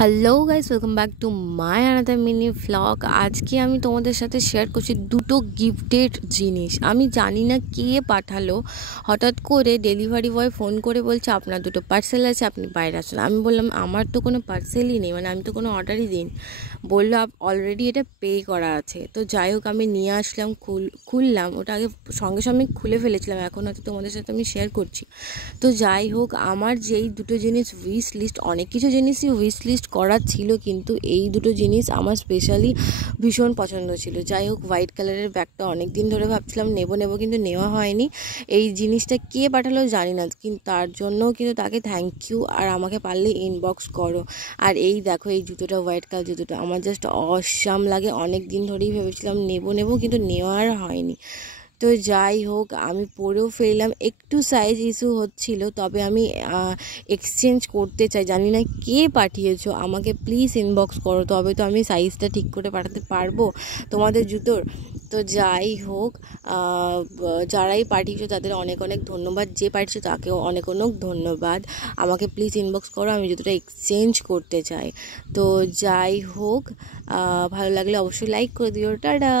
Hello guys, welcome back to my another mini vlog. আজকে আমি তোমাদের সাথে শেয়ার করছি দুটো গিফটেড জিনিস। আমি জানি না কে পাঠালো, হঠাৎ করে ডেলিভারি বয় ফোন করে বলছে আপনার দুটো পার্সেল আছে, আপনি বাইরে আসুন। আমি বললাম আমার তো কোনো পার্সেলই নেই, মানে আমি তো কোনো অর্ডারই দিন। বললো অলরেডি এটা পে করা আছে। তো যাই হোক, আমি নিয়ে আসলাম, খুললাম। ওটা আগে সঙ্গে সঙ্গে খুলে ফেলেছিলাম, এখন হয়তো তোমাদের সাথে আমি শেয়ার করছি। তো যাই হোক, আমার যেই দুটো জিনিস উইশ লিস্ট, অনেক কিছু জিনিসই উইশ লিস্ট করা ছিল, কিন্তু এই দুটো জিনিস আমার স্পেশালি ভীষণ পছন্দ ছিল। যাই হোক, হোয়াইট কালারের ব্যাগটা অনেক দিন ধরে ভাবছিলাম নেব কিন্তু নেওয়া হয়নি। এই জিনিসটা কে পাঠালো জানি না, কিন্তু তার জন্য কিন্তু তাকে থ্যাংক ইউ। আর আমাকে পারলে ইনবক্স করো। আর এই দেখো, এই জুতোটা, হোয়াইট কালার জুতোটা আমার জাস্ট অসাম লাগে। অনেক দিন ধরেই ভেবেছিলাম নেব কিন্তু নেওয়ার হয়নি। তো যাই হোক, আমি পরেও ফেললাম। একটু সাইজ ইস্যু হচ্ছিল, তবে আমি এক্সচেঞ্জ করতে চাই। জানি না কে পাঠিয়েছো, আমাকে প্লিজ ইনবক্স করো, তবে তো আমি সাইজটা ঠিক করে পাঠাতে পারবো তোমাদের জুতোর। তো যাই হোক, যারাই পাঠিয়েছো তাদের অনেক অনেক ধন্যবাদ। যে পাঠিয়েছো তাকেও অনেক অনেক ধন্যবাদ। আমাকে প্লিজ ইনবক্স করো, আমি জুতোটা এক্সচেঞ্জ করতে চাই। তো যাই হোক, ভালো লাগলে অবশ্যই লাইক করে দিও। টাটা।